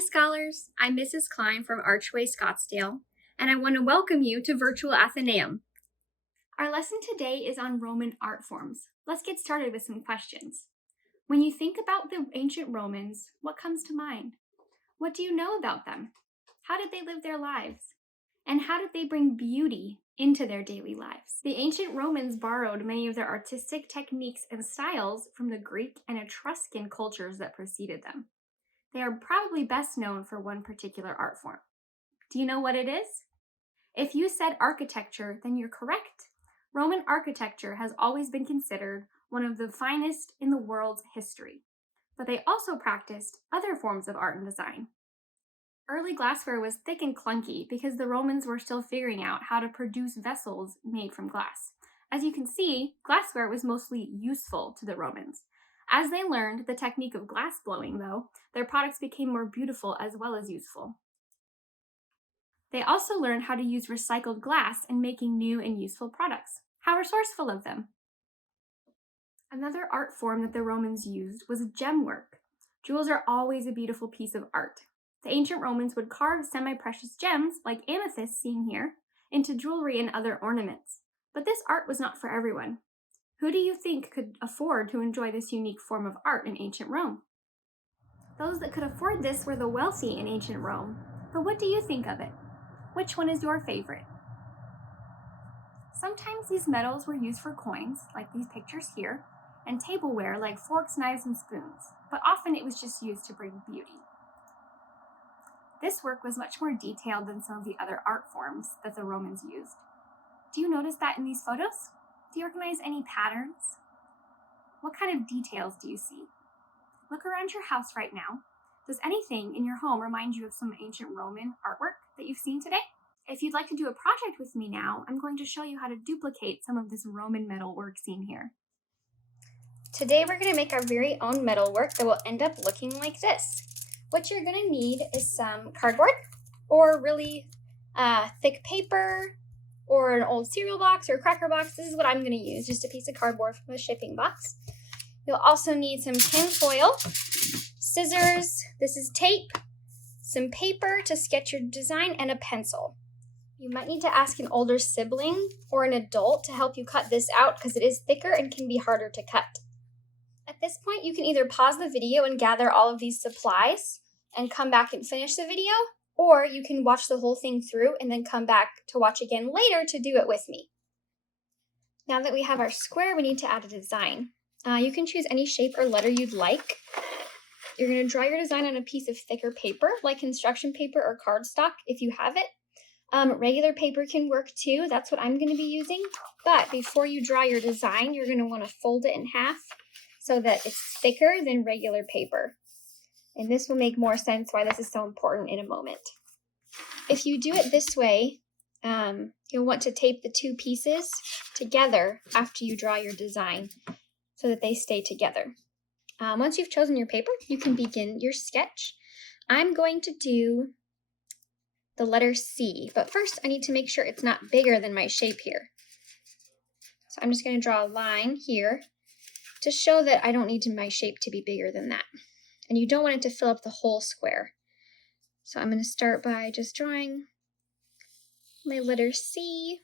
Hi scholars, I'm Mrs. Cline from Archway Scottsdale, and I want to welcome you to Virtual Athenaeum. Our lesson today is on Roman art forms. Let's get started with some questions. When you think about the ancient Romans, what comes to mind? What do you know about them? How did they live their lives? And how did they bring beauty into their daily lives? The ancient Romans borrowed many of their artistic techniques and styles from the Greek and Etruscan cultures that preceded them. They are probably best known for one particular art form. Do you know what it is? If you said architecture, then you're correct. Roman architecture has always been considered one of the finest in the world's history, but they also practiced other forms of art and design. Early glassware was thick and clunky because the Romans were still figuring out how to produce vessels made from glass. As you can see, glassware was mostly useful to the Romans. As they learned the technique of glass blowing, though, their products became more beautiful as well as useful. They also learned how to use recycled glass in making new and useful products. How resourceful of them! Another art form that the Romans used was gem work. Jewels are always a beautiful piece of art. The ancient Romans would carve semi-precious gems, like amethyst seen here, into jewelry and other ornaments. But this art was not for everyone. Who do you think could afford to enjoy this unique form of art in ancient Rome? Those that could afford this were the wealthy in ancient Rome. But what do you think of it? Which one is your favorite? Sometimes these metals were used for coins, like these pictures here, and tableware like forks, knives, and spoons, but often it was just used to bring beauty. This work was much more detailed than some of the other art forms that the Romans used. Do you notice that in these photos? Do you recognize any patterns? What kind of details do you see? Look around your house right now. Does anything in your home remind you of some ancient Roman artwork that you've seen today? If you'd like to do a project with me now, I'm going to show you how to duplicate some of this Roman metal work seen here. Today we're going to make our very own metal work that will end up looking like this. What you're going to need is some cardboard or really thick paper or an old cereal box or a cracker box. This is what I'm going to use, just a piece of cardboard from a shipping box. You'll also need some tinfoil, scissors, this is tape, some paper to sketch your design, and a pencil. You might need to ask an older sibling or an adult to help you cut this out because it is thicker and can be harder to cut. At this point, you can either pause the video and gather all of these supplies and come back and finish the video, or you can watch the whole thing through and then come back to watch again later to do it with me. Now that we have our square, we need to add a design. You can choose any shape or letter you'd like. You're going to draw your design on a piece of thicker paper, like construction paper or cardstock if you have it. Regular paper can work too. That's what I'm going to be using. But before you draw your design, you're going to want to fold it in half so that it's thicker than regular paper. And this will make more sense why this is so important in a moment. If you do it this way, you'll want to tape the two pieces together after you draw your design so that they stay together. Once you've chosen your paper, you can begin your sketch. I'm going to do the letter C, but first I need to make sure it's not bigger than my shape here. So I'm just going to draw a line here to show that I don't need my shape to be bigger than that. And you don't want it to fill up the whole square. So I'm going to start by just drawing my letter C.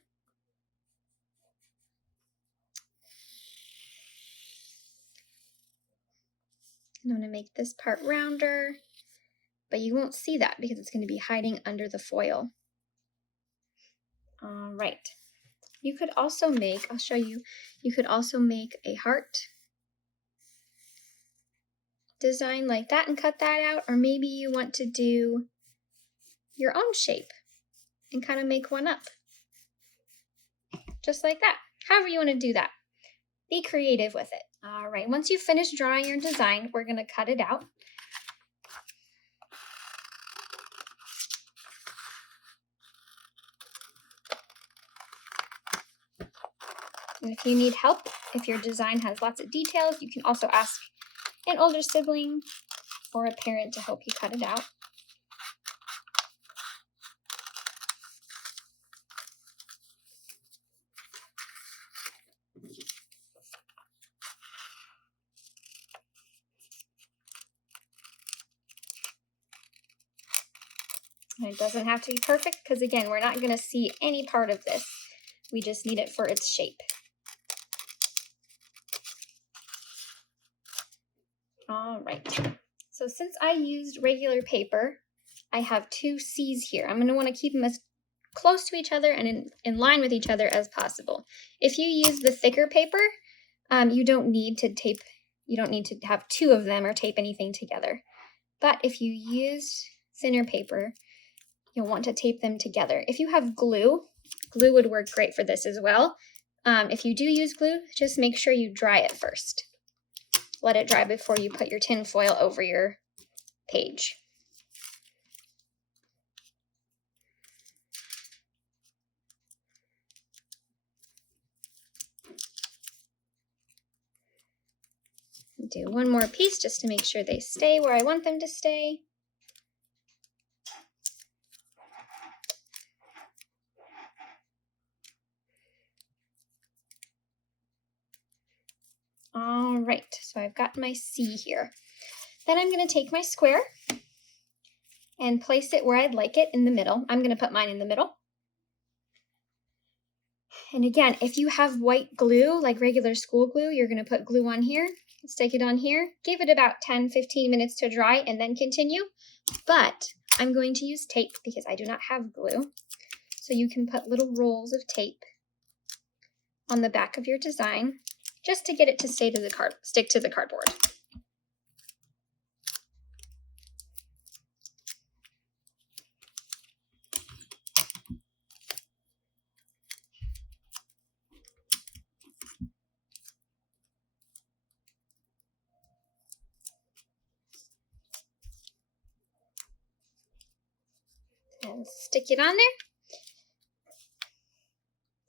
And I'm going to make this part rounder, but you won't see that because it's going to be hiding under the foil. All right. You could also make, I'll show you, you could also make a heart design like that and cut that out, or maybe you want to do your own shape and kind of make one up. Just like that. However you want to do that. Be creative with it. All right, once you finish drawing your design, we're going to cut it out. And if you need help, if your design has lots of details, you can also ask an older sibling or a parent to help you cut it out. And it doesn't have to be perfect because, again, we're not going to see any part of this. We just need it for its shape. All right. So since I used regular paper, I have two C's here. I'm going to want to keep them as close to each other and in line with each other as possible. If you use the thicker paper, you don't need to have two of them or tape anything together. But if you use thinner paper, you'll want to tape them together. If you have glue would work great for this as well. If you do use glue, just make sure you dry it first. Let it dry before you put your tin foil over your page. Do one more piece just to make sure they stay where I want them to stay. All right, so I've got my C here. Then I'm going to take my square and place it where I'd like it in the middle. I'm going to put mine in the middle. And again, if you have white glue, like regular school glue, you're going to put glue on here, stick it on here, give it about 10-15 minutes to dry, and then continue. But I'm going to use tape because I do not have glue. So you can put little rolls of tape on the back of your design just to get it to stick to the cardboard. And stick it on there.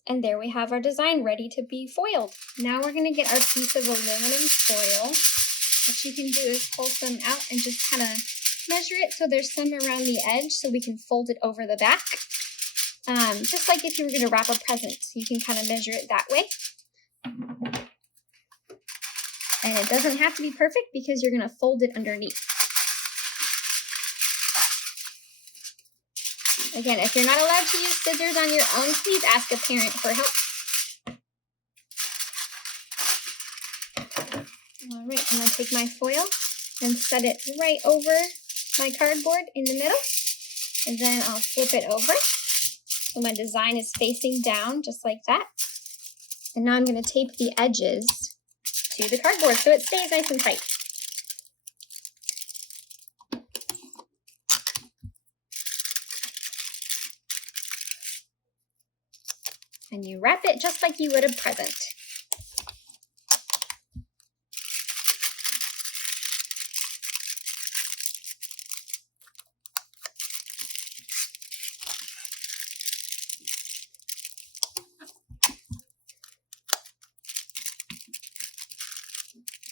And there we have our design ready to be foiled. Now we're going to get our piece of aluminum foil. What you can do is pull some out and just kind of measure it so there's some around the edge so we can fold it over the back. Just like if you were going to wrap a present, you can kind of measure it that way. And it doesn't have to be perfect because you're going to fold it underneath. Again, if you're not allowed to use scissors on your own, please ask a parent for help. All right, I'm going to take my foil and set it right over my cardboard in the middle. And then I'll flip it over so my design is facing down just like that. And now I'm going to tape the edges to the cardboard so it stays nice and tight. And you wrap it just like you would a present.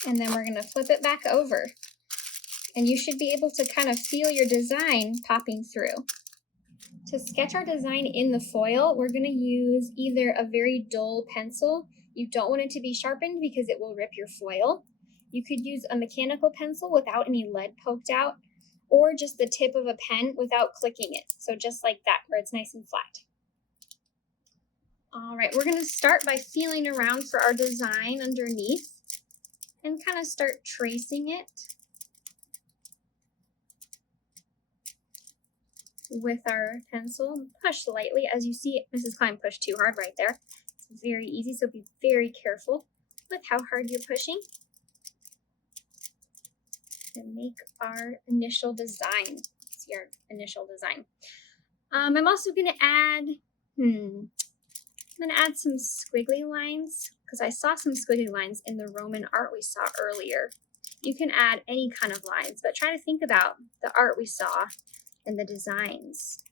And then we're going to flip it back over. And you should be able to kind of feel your design popping through. To sketch our design in the foil, we're going to use either a very dull pencil. You don't want it to be sharpened because it will rip your foil. You could use a mechanical pencil without any lead poked out, or just the tip of a pen without clicking it. So just like that, where it's nice and flat. All right, we're going to start by feeling around for our design underneath and kind of start tracing it with our pencil. Push lightly. As you see, Mrs. Cline pushed too hard right there. It's very easy, so be very careful with how hard you're pushing to make our initial design. See our initial design. I'm also going to add, some squiggly lines because I saw some squiggly lines in the Roman art we saw earlier. You can add any kind of lines, but try to think about the art we saw and the designs.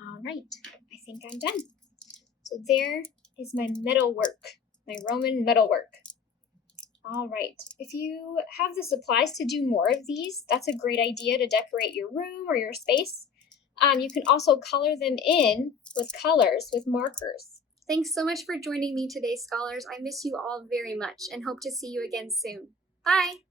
All right, I think I'm done. So there is my metalwork, my Roman metalwork. All right, if you have the supplies to do more of these, that's a great idea to decorate your room or your space. You can also color them in with colors, with markers. Thanks so much for joining me today, scholars. I miss you all very much and hope to see you again soon. Bye!